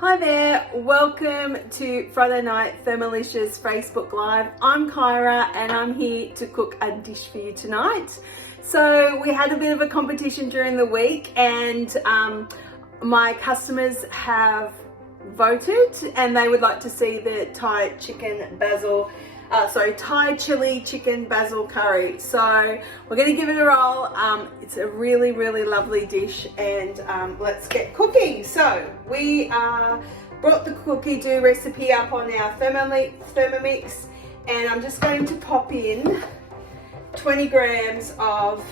Hi there, welcome to Friday Night Thermalicious Facebook Live. I'm Kyra and I'm here to cook a dish for you tonight. So we had a bit of a competition during the week and my customers have voted and they would like to see the Thai Thai chili chicken basil curry. So we're going to give it a roll. It's a really lovely dish and let's get cooking. So we brought the cookie dough recipe up on our Thermomix and I'm just going to pop in 20 grams of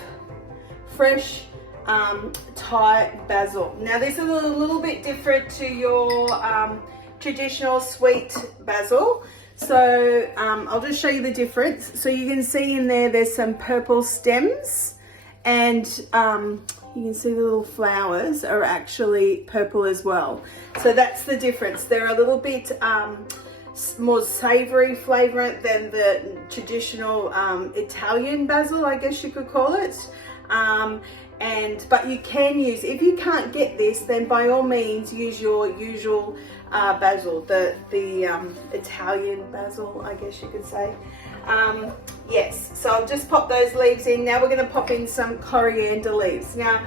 fresh Thai basil. Now this is a little bit different to your traditional sweet basil. So I'll just show you the difference. So you can see in there's some purple stems and you can see the little flowers are actually purple as well. So that's the difference. They're a little bit more savory flavor than the traditional Italian basil, I guess you could call it. But you can use, if you can't get this, then by all means use your usual basil, the Italian basil, I guess you could say. Yes, so I'll just pop those leaves in. Now we're going to pop in some coriander leaves. Now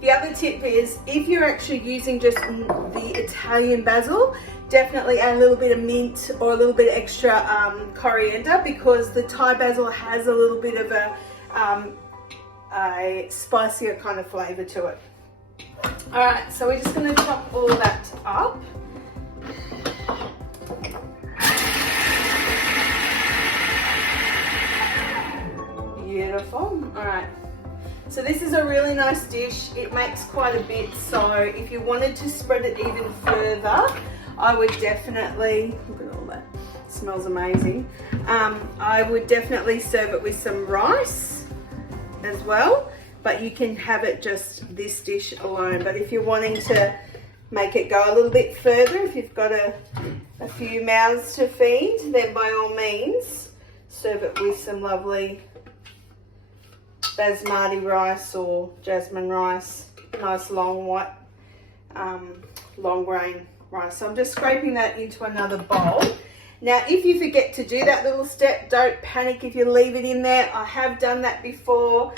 the other tip is, if you're actually using just the Italian basil, definitely add a little bit of mint or a little bit extra coriander, because the Thai basil has a little bit of a spicier kind of flavor to it. Alright, so we're just going to chop all that up. Beautiful. Alright, so this is a really nice dish. It makes quite a bit, so if you wanted to spread it even further, I would definitely, look at all that, it smells amazing. I would definitely serve it with some rice as well, but you can have it just this dish alone. But if you're wanting to make it go a little bit further, if you've got a few mouths to feed, then by all means serve it with some lovely basmati rice or jasmine rice, nice long white long grain rice. So I'm just scraping that into another bowl. Now if you forget to do that little step, don't panic if you leave it in there. I have done that before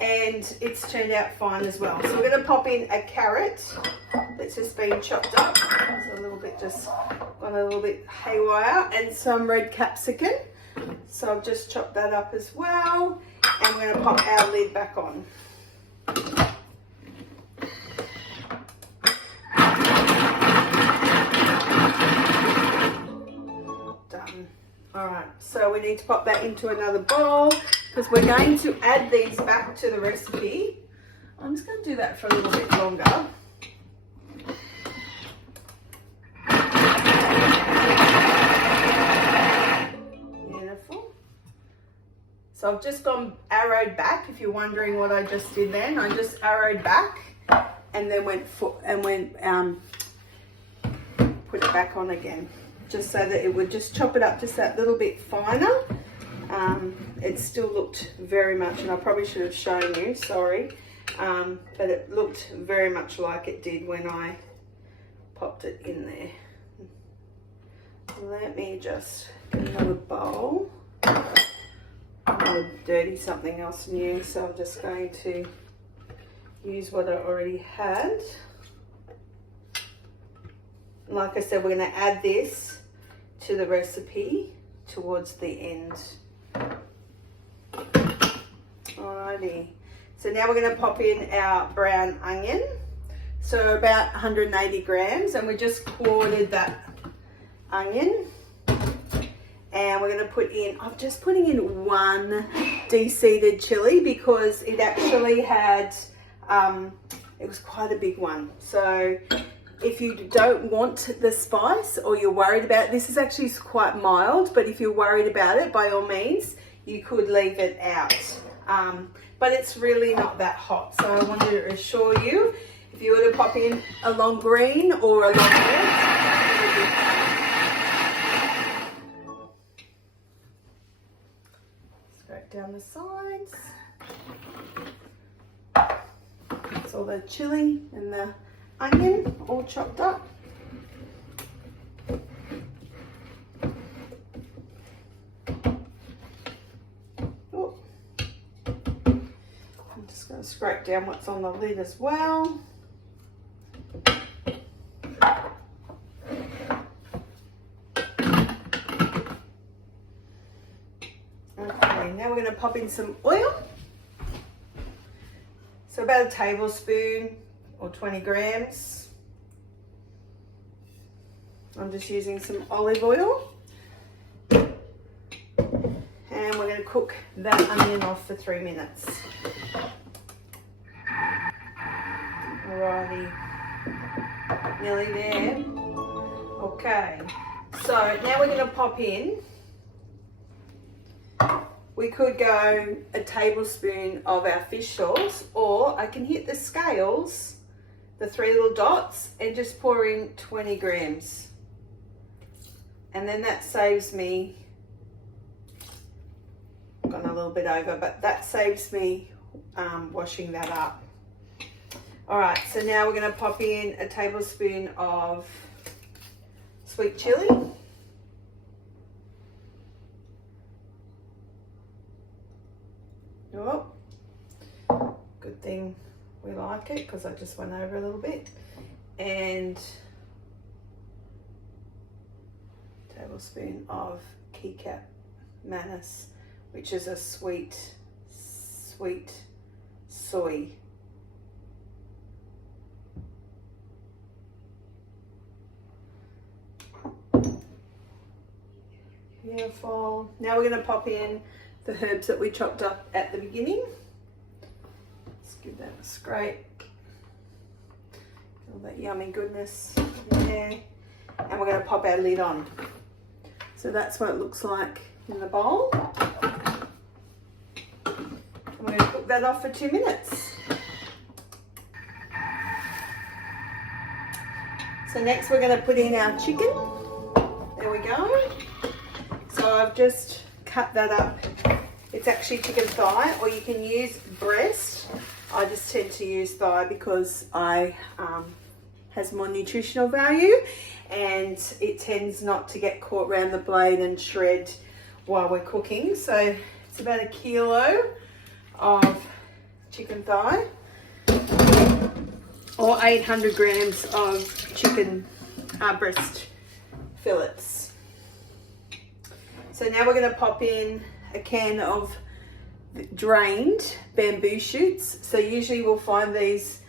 and it's turned out fine as well. So we're going to pop in a carrot that's just been chopped up. It's a little bit, just gone a little bit haywire, and some red capsicum. So I've just chopped that up as well, and we're going to pop our lid back on. Done. Alright, so we need to pop that into another bowl because we're going to add these back to the recipe. I'm just going to do that for a little bit longer. Beautiful. So I've just gone arrowed back. If you're wondering what I just did then, I just arrowed back and then put it back on again, just so that it would just chop it up just that little bit finer. It still looked very much, and I probably should have shown you, sorry, but it looked very much like it did when I popped it in there. Let me just get another bowl. I'm going to dirty something else new, so I'm just going to use what I already had. Like I said, we're going to add this to the recipe towards the end. Alrighty, so now we're going to pop in our brown onion, so about 180 grams, and we just quartered that onion. And we're going to put in, I'm just putting in one de-seeded chili because it actually had, it was quite a big one. So if you don't want the spice or you're worried about it, this is actually quite mild, but if you're worried about it, by all means, you could leave it out. But it's really not that hot. So I wanted to assure you, if you were to pop in a long green or a long red, scrape down the sides. So the chili and the onion all chopped up. scrape down what's on the lid as well. Okay, now we're going to pop in some oil. So about a tablespoon or 20 grams. I'm just using some olive oil. And we're going to cook that onion off for 3 minutes. Alrighty, nearly there. Okay, so now we're going to pop in. We could go a tablespoon of our fish sauce, or I can hit the scales, the 3 little dots, and just pour in 20 grams. And then that saves me, I've gone a little bit over, but that saves me washing that up. All right, so now we're going to pop in a tablespoon of sweet chili. Oh, good thing we like it because I just went over a little bit. And a tablespoon of keycap manis, which is a sweet soy. Beautiful. Now we're going to pop in the herbs that we chopped up at the beginning. Let's give that a scrape. All that yummy goodness in there. And we're going to pop our lid on. So that's what it looks like in the bowl. And we're going to cook that off for 2 minutes. So next we're going to put in our chicken. There we go. So I've just cut that up. It's actually chicken thigh, or you can use breast. I just tend to use thigh because has more nutritional value, and it tends not to get caught around the blade and shred while we're cooking. So it's about 1 kilo of chicken thigh, or 800 grams of chicken breast fillets. So now we're going to pop in a can of drained bamboo shoots. So usually we'll find these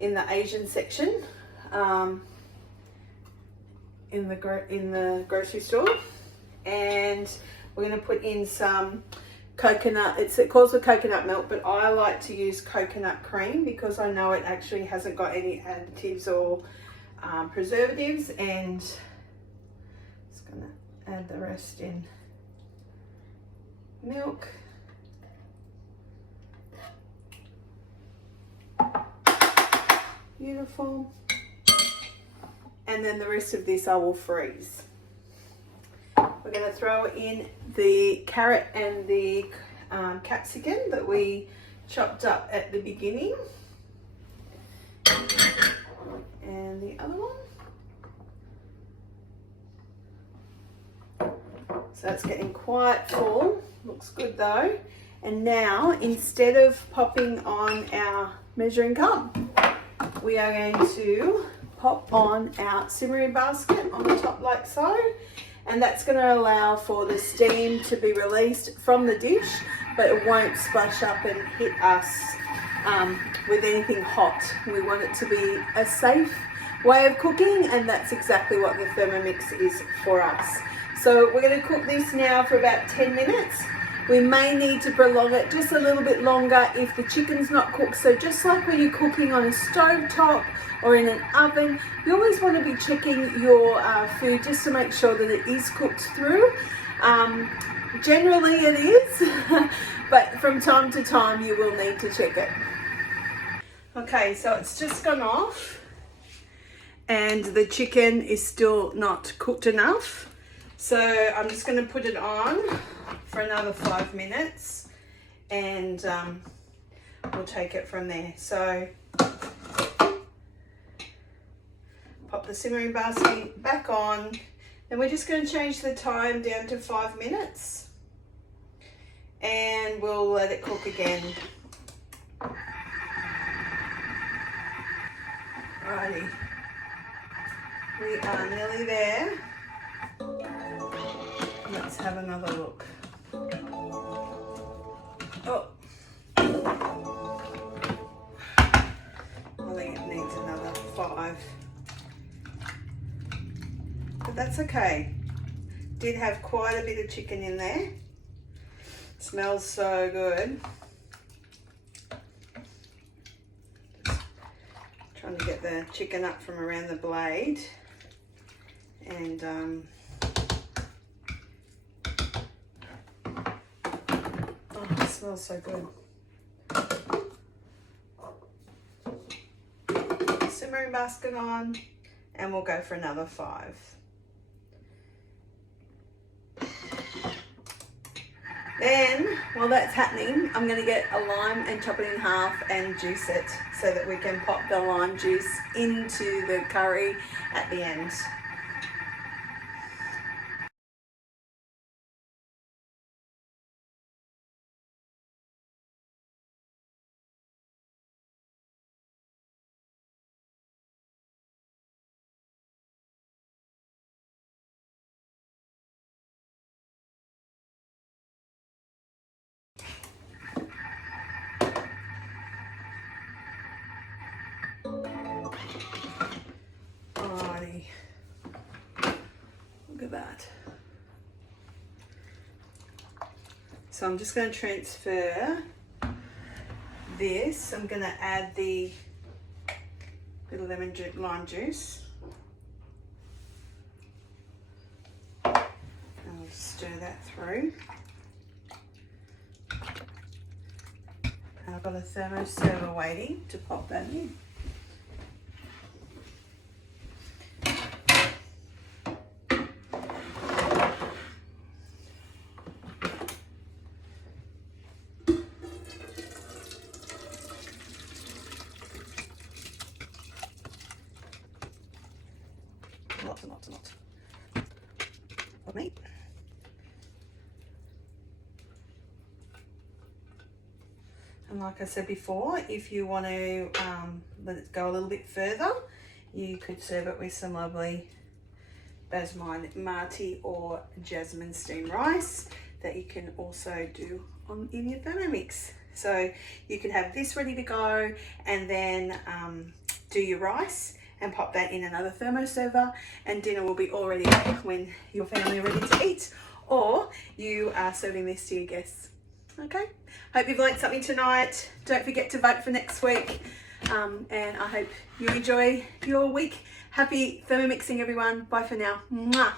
in the Asian section in the grocery store. And we're going to put in some coconut. It calls for coconut milk, but I like to use coconut cream because I know it actually hasn't got any additives or preservatives. And just going to add the rest in milk. Beautiful. And then the rest of this I will freeze. We're going to throw in the carrot and the capsicum that we chopped up at the beginning. And the other one. So it's getting quite full. Looks good though. And now, instead of popping on our measuring cup, we are going to pop on our simmering basket on the top like so. And that's going to allow for the steam to be released from the dish, but it won't splash up and hit us with anything hot. We want it to be a safe way of cooking, and that's exactly what the Thermomix is for us. So we're going to cook this now for about 10 minutes. We may need to prolong it just a little bit longer if the chicken's not cooked. So just like when you're cooking on a stove top or in an oven, you always want to be checking your food just to make sure that it is cooked through. Generally it is, but from time to time you will need to check it. Okay, so it's just gone off and the chicken is still not cooked enough. So I'm just going to put it on for another 5 minutes and we'll take it from there. So pop the simmering basket back on. Then we're just going to change the time down to 5 minutes and we'll let it cook again. Alrighty, we are nearly there. Let's have another look. Oh, I think it needs another 5, but that's okay. Did have quite a bit of chicken in there. Smells so good. Just trying to get the chicken up from around the blade, and oh, it smells so good. Simmering basket on, and we'll go for another 5. Then, while that's happening, I'm going to get a lime and chop it in half and juice it so that we can pop the lime juice into the curry at the end. Alrighty, look at that. So I'm just going to transfer this. I'm going to add the bit of lime juice. And I'll just stir that through. And I've got a thermo server waiting to pop that in. Lots and lots and lots of meat. And like I said before, if you want to let it go a little bit further, you could serve it with some lovely basmati or jasmine steamed rice that you can also do in your Thermomix. So you can have this ready to go, and then do your rice and pop that in another thermo server, and dinner will be all ready when your family are ready to eat, or you are serving this to your guests. Okay, hope you've learned something tonight. Don't forget to vote for next week, and I hope you enjoy your week. Happy Thermomixing, everyone. Bye for now. Mwah.